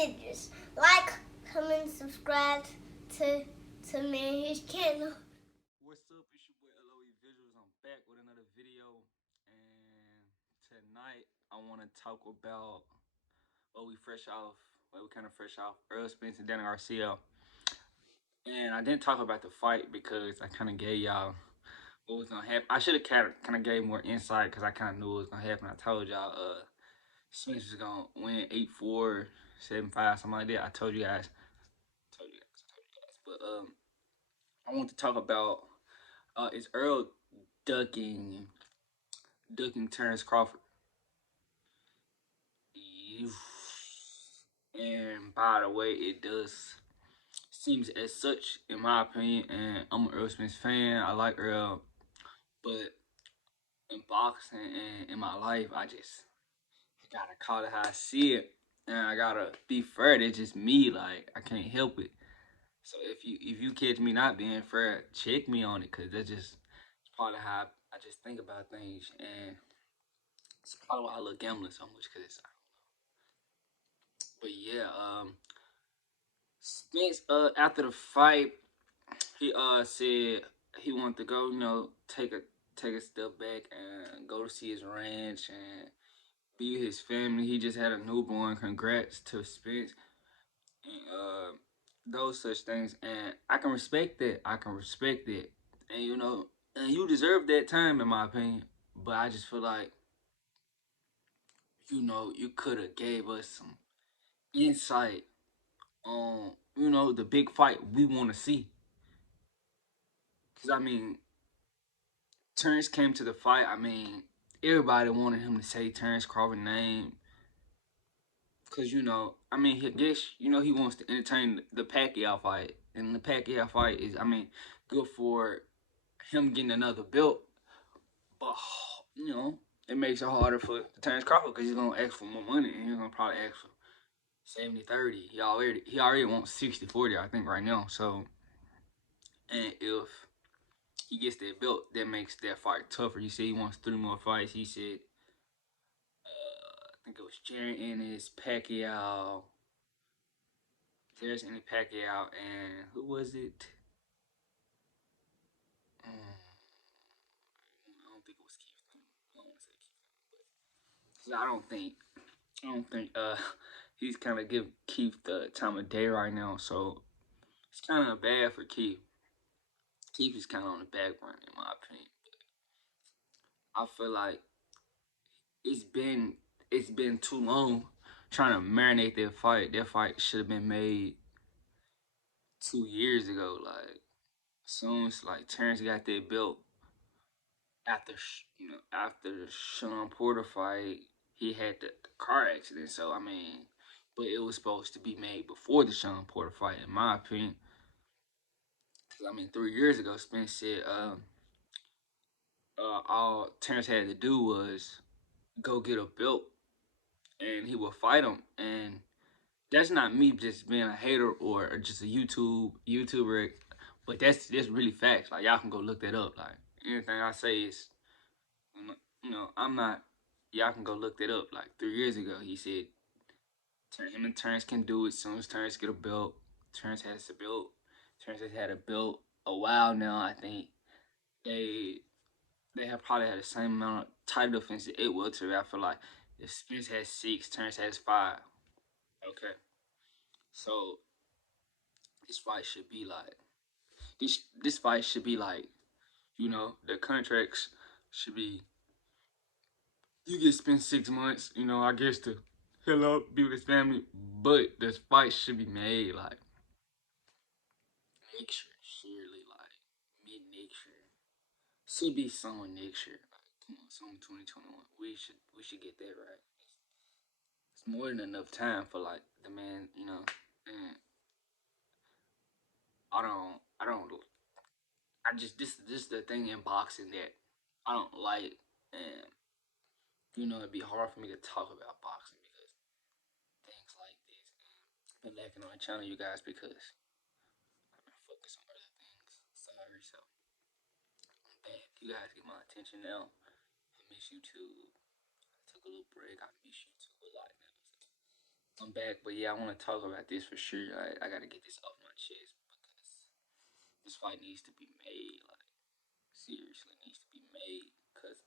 videos. Like, comment, subscribe to me and his channel. What's up? It's your boy LOE Visuals. I'm back with another video, and tonight I want to talk about what we kind of fresh off Errol, Spence, and Danny Garcia. And I didn't talk about the fight because I kind of gave y'all what was gonna happen. I should have kind of gave more insight because I kind of knew what was gonna happen. I told y'all Spence was gonna win 8-4, 7-5, something like that. I told you guys. But I want to talk about is Errol ducking Terence Crawford. And by the way, it does seems as such in my opinion. And I'm an Errol Spence fan. I like Errol, but in boxing and in my life, I just gotta call it how I see it, and I gotta be fair. It's just me. Like I can't help it. So if you catch me not being fair, check me on it, cause that's just part of how I just think about things, and it's probably why I love gambling so much. But yeah, Spence after the fight, he said he wanted to go, take a step back and go to see his ranch and be with his family. He just had a newborn. Congrats to Spence and those such things, and I can respect that. And and you deserve that time in my opinion. But I just feel like you could have gave us some insight on the big fight we want to see. Cause I mean, Terence came to the fight. I mean, everybody wanted him to say Terence Crawford's name. Cause I mean, he guess he wants to entertain the Pacquiao fight, and the Pacquiao fight is, I mean, good for him getting another belt. But it makes it harder for Terence Crawford because he's gonna ask for more money, and he's gonna probably ask for 70-30. He already wants 60-40, I think, right now. So, and if he gets that belt, that makes that fight tougher. He said he wants 3 more fights. He said, I think it was Jerry Ennis, Pacquiao, Terence Ennis, Pacquiao, and who was it? I don't think it was Keith. I don't want to say Keith, but I don't think he's kind of giving Keith the time of day right now. So it's kind of bad for Keith. Keith is kind of on the back burner in my opinion. I feel like it's been too long trying to marinate that fight. That fight should have been made 2 years ago. Like as soon as like Terence got that belt after the Sean Porter fight, he had the car accident. So I mean, but it was supposed to be made before the Sean Porter fight, in my opinion. Cause I mean, 3 years ago, Spence said, all Terence had to do was go get a belt, and he would fight him. And that's not me just being a hater or just a YouTuber, but that's really facts. Like y'all can go look that up. Like anything I say is, I'm not. Y'all can go look that up. Like 3 years ago, he said, him and Terence can do it. As soon as Terence get a belt, Terence has a belt. Terence has had a belt a while now. I think they have probably had the same amount of title defenses it will to. I feel like if Spence has 6, Terence has 5. Okay, so this fight should be like this fight should be like the contracts should be you get spent 6 months. I guess to heal up, be with his family, but this fight should be made like next year, surely like mid next year. Should be someone next year. Like, come on, someone 2021. We should get that right. It's more than enough time for like the man, and I don't I just this is the thing in boxing that I don't like, and it'd be hard for me to talk about boxing because things like this. I've been lacking on the channel, you guys, because I've been focused on other things. Sorry, so I'm back. You guys get my attention now. I miss YouTube. I took a little break. I miss YouTube a lot now. So I'm back, but yeah, I want to talk about this for sure. I got to get this off my chest because this fight needs to be made. Like, seriously, needs to be made. Because,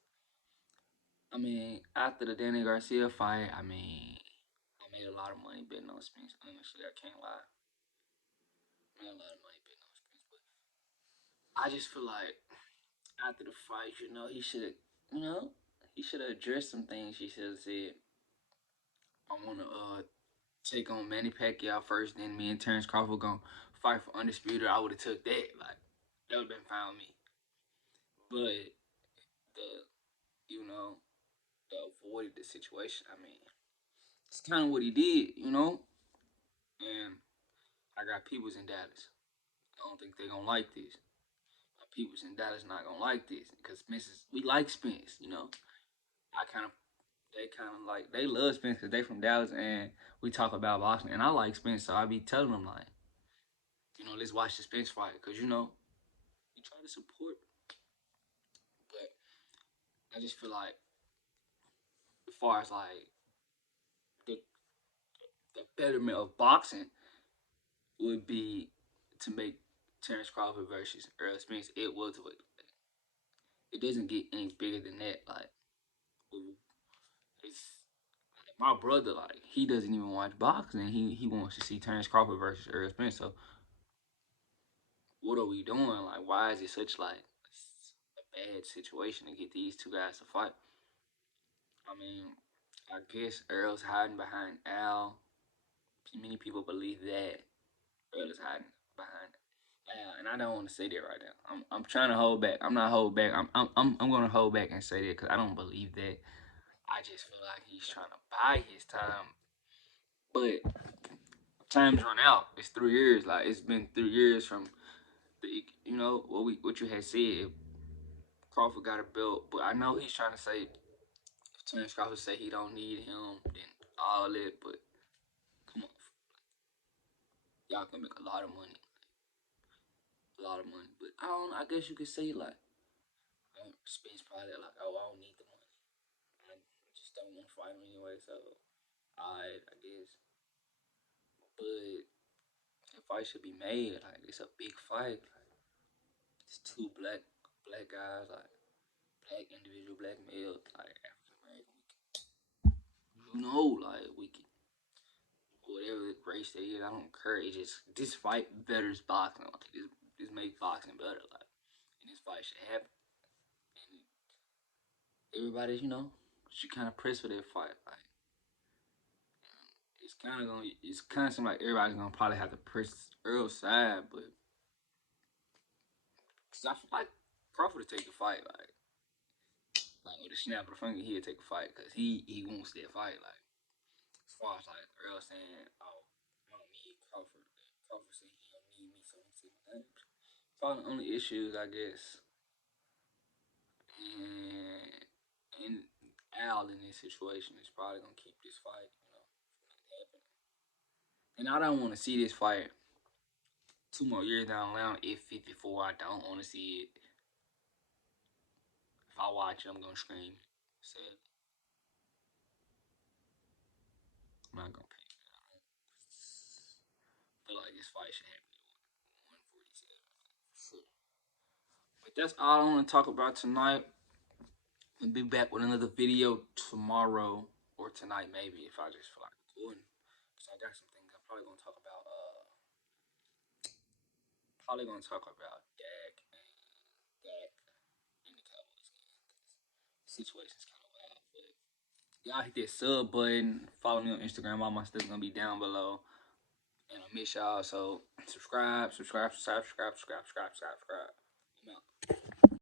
I mean, after the Danny Garcia fight, I mean, I made a lot of money betting on Spence. Honestly, I can't lie. I made a lot of money betting on Spence. But I just feel like after the fight, he should have, you know, he should have addressed some things. He should have said, I want to take on Manny Pacquiao first, then me and Terence Crawford gonna fight for undisputed. I would have took that. Like, that would have been fine with me. But the you know the avoided the situation. I mean, it's kind of what he did. And I got peoples in Dallas. I don't think they gonna like this. My peoples in Dallas not gonna like this because Spence we like Spence. I kind of they kind of like they love Spence because they from Dallas and we talk about boxing and I like Spence, so I be telling them like, let's watch the Spence fight because we try to support. But I just feel like as far as like the the betterment of boxing would be to make Terence Crawford versus Errol Spence. It doesn't get any bigger than that. Like it's like my brother, like he doesn't even watch boxing. He wants to see Terence Crawford versus Errol Spence. So what are we doing? Like why is it such like a bad situation to get these two guys to fight? I mean, I guess Errol's hiding behind Al. Many people believe that Errol is hiding behind and I don't want to say that right now. I'm trying to hold back. I'm not hold back. I'm gonna hold back and say that because I don't believe that. I just feel like he's trying to buy his time, but time's run out. It's 3 years. Like it's been 3 years from what you had said. If Crawford got a belt, but I know he's trying to say if Terence Crawford say he don't need him, then all that. But come on, y'all can make a lot of money, a lot of money. But I don't. I guess you could say like Spence probably like, oh, I don't need the money. I just don't want to fight him anyway. So I guess. But the fight should be made. Like it's a big fight. Like, it's two black guys, like black individual, black male, like African American. Like we can whatever race they is, I don't care. It just this fight betters boxing. Like this makes boxing better. Like and this fight should happen. And everybody, should kind of press for that fight. Like it's kind of seem like everybody's gonna probably have to press Earl's side, but cause I feel like Crawford to take the fight, like with a snap of the finger, he'll take a fight because he wants that fight. Like as far as like Earl saying, oh, I don't need Crawford. Crawford saying he don't need me, so I'm taking my name. Probably the only issues, I guess, and Al in this situation is probably gonna keep this fight, from not happening. And I don't want to see this fight 2 more years down the line. If 54, I don't want to see it. If I watch it, I'm gonna scream. Sad. I'm not gonna pay. I feel like this fight should happen at 147. Sure. But that's all I want to talk about tonight. We'll be back with another video tomorrow or tonight maybe if I just feel like recording. So I got some things I'm probably gonna talk about. Probably gonna talk about Dak and the Cowboys game. Situation's kind of wild, but y'all hit that sub button. Follow me on Instagram. All my stuff's gonna be down below. And I miss y'all. So subscribe. I'm out.